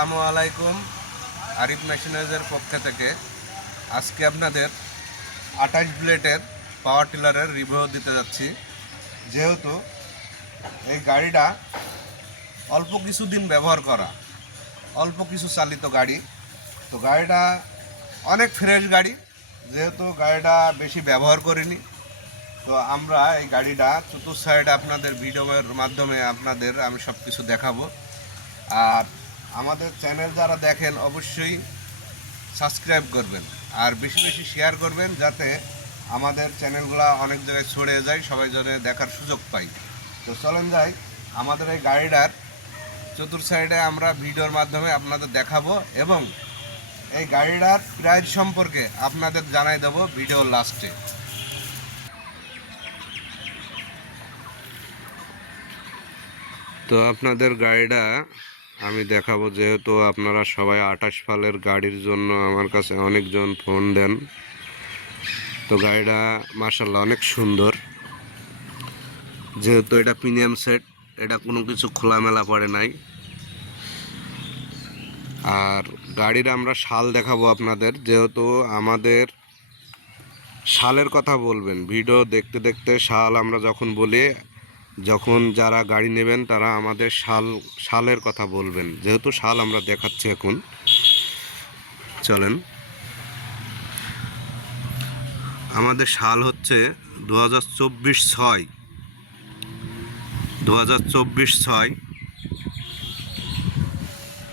আলাইকুম, আরিফ মেশিনারিজের পক্ষ থেকে আজকে আপনাদের আঠাশ ব্লেডের পাওয়ার টিলারের রিভিউ দিতে যাচ্ছি। যেহেতু এই গাড়িটা অল্প কিছুদিন ব্যবহার করা, অল্প কিছু চালিত গাড়ি, তো গাড়িটা অনেক ফ্রেশ গাড়ি, যেহেতু গাড়িটা বেশি ব্যবহার করিনি। তো আমরা এই গাড়িটা চতুর্থ সাইডে আপনাদের ভিডিওর মাধ্যমে আপনাদের আমি সব কিছু দেখাবো। আর আমাদের চ্যানেল যারা দেখেন, অবশ্যই সাবস্ক্রাইব করবেন আর বেশি বেশি শেয়ার করবেন যাতে আমাদের চ্যানেলগুলো অনেক জায়গায় ছড়িয়ে যায়, সবাই যেন দেখার সুযোগ পাই তো চলেন যাই, আমাদের এই গাড়িটার চতুর্থ সাইডে আমরা ভিডিওর মাধ্যমে আপনাদের দেখাবো এবং এই গাড়িটার প্রাইস সম্পর্কে আপনাদের জানাই দেবো ভিডিওর লাস্টে তো আপনাদের গাড়িটা আমি দেখাবো যেহেতু আপনারা সবাই আঠাশ ফালের গাড়ির জন্য আমার কাছে অনেকজন ফোন দেন। তো গাড়িটা মার্শাল্লাহ অনেক সুন্দর। যেহেতু এটা প্রিমিয়াম সেট, এটা কোনো কিছু খোলামেলা পড়ে নাই। আর গাড়ির আমরা শাল দেখাবো আপনাদের, যেহেতু আমাদের শালের কথা বলবেন। ভিডিও দেখতে দেখতে শাল আমরা যখন বলি যখন যারা গাড়ি নেবেন, তারা আমাদের শাল, শালের কথা বলবেন। যেহেতু শাল আমরা দেখাচ্ছি এখন। চলেন। আমাদের শাল হচ্ছে দু হাজার চব্বিশ ছয়। দু হাজার চব্বিশ ছয়।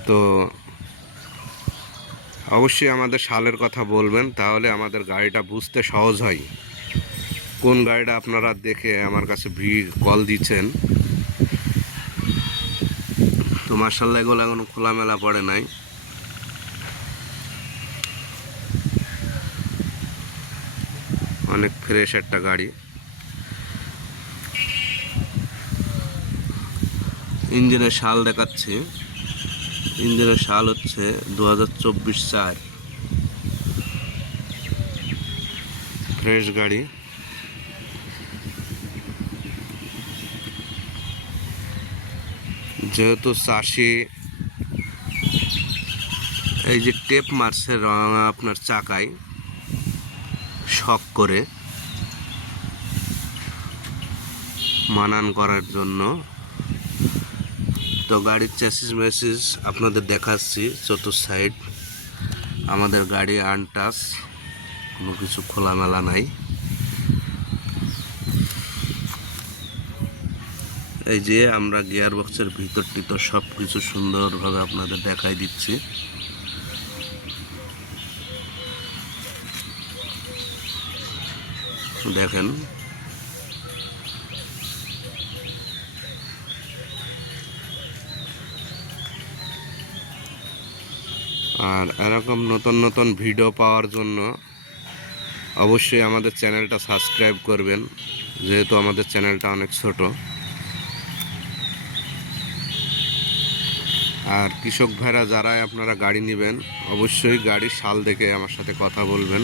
তো অবশ্যই আমাদের শালের কথা বলবেন, তাহলে আমাদের গাড়িটা বুঝতে সহজ হয়। কোন গাড়িটা আপনারা দেখে আমার কাছে ভিড়, কল দিচ্ছেন? তো মার্শাল্লাহ এগুলো এখনও খোলামেলা পড়ে নাই। অনেক ফ্রেশ একটা গাড়ি। ইঞ্জিনের শাল দেখাচ্ছি। ইঞ্জিনের শাল হচ্ছে দু হাজার চব্বিশ চার। ফ্রেশ গাড়ি। যেহেতু চাষি, এই যে টেপ মারছে রং আপনার চাকায় শক করে মানান করার জন্য। তো গাড়ির চ্যাসিস মেসিস আপনাদের দেখাচ্ছি চতুর্থ সাইড আমাদের গাড়ি আনটাস কোনো কিছু খোলামেলা নাই। এই যে আমরা গিয়ার বক্সের ভিতর টিতর সব কিছু সুন্দরভাবে আপনাদের দেখাই দিচ্ছি। দেখেন। আর এরকম নতুন নতুন ভিডিও পাওয়ার জন্য অবশ্যই আমাদের চ্যানেলটা সাবস্ক্রাইব করবেন, যেহেতু আমাদের চ্যানেলটা অনেক ছোট। আর কৃষক ভাইরা যারাই আপনারা গাড়ি নেবেন, অবশ্যই গাড়ির সাল দেখে আমার সাথে কথা বলবেন।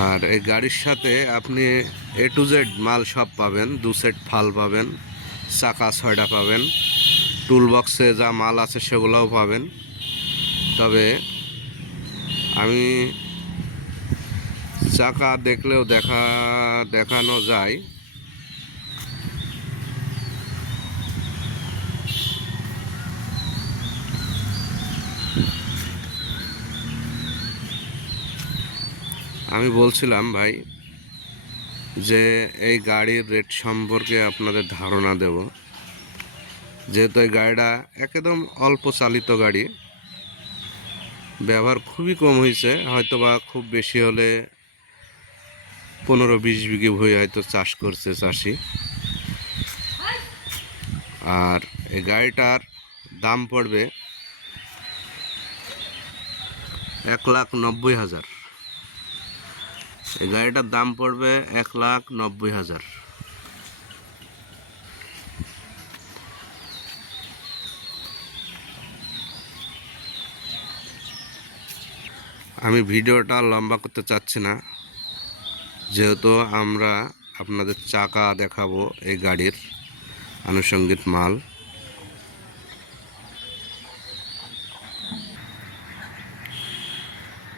আর এই গাড়ির সাথে আপনি এ টু জেড মাল সব পাবেন, দু সেট ফাল পাবেন, চাকা ছয়টা পাবেন টুল বক্সে যা মাল আছে সেগুলোও পাবেন। তবে আমি চাকা দেখলেও দেখা, দেখানো যায় আমি বলছিলাম ভাই যে এই গাড়ির রেট সম্পর্কে আপনাদের ধারণা দেব। যেহেতু এই গাড়িটা একদম অল্প চালিত গাড়ি, ব্যবহার খুবই কম হয়েছে হয়তো বা খুব বেশি হলে পনেরো বিশ বিঘে ভুঁই হয়তো চাষ করছে চাষি। আর এই গাড়িটার দাম পড়বে এক লাখ নব্বই হাজার। এই গাড়িটার দাম পড়বে এক লাখ নব্বই হাজার। আমি ভিডিওটা লম্বা করতে চাচ্ছি না। যেহেতু আমরা আপনাদের চাকা দেখাবো এই গাড়ির আনুষঙ্গিক মাল।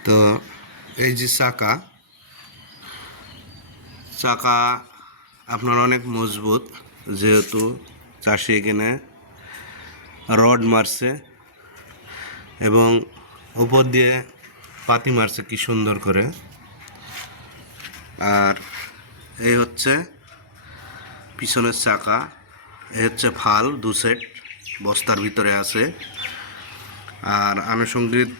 তো এই যে চাকা চাকা আপনার অনেক মজবুত, যেহেতু চাষি এখানে রড মারছে এবং উপর দিয়ে পাতি মারছে কি সুন্দর করে। আর এই হচ্ছে পিছনের চাকা, এই হচ্ছে ফাল, দু সেট, বস্তার ভিতরে আছে। আর আনুষঙ্গিক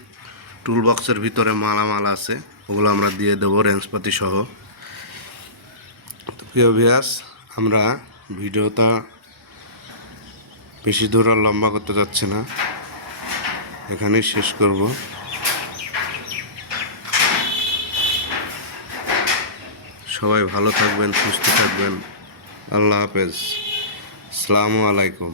টুল বক্সের ভিতরে মালামাল আছে, ওগুলো আমরা দিয়ে দেবো, রেঞ্জপাতি সহ। তো প্রিয় ভিয়াস আমরা ভিডিওটা বেশি দূর আর লম্বা করতে যাচ্ছি না। এখানেই শেষ করব। সবাই ভালো থাকবেন, সুস্থ থাকবেন। আল্লাহ হাফেজ। আসসালামু আলাইকুম।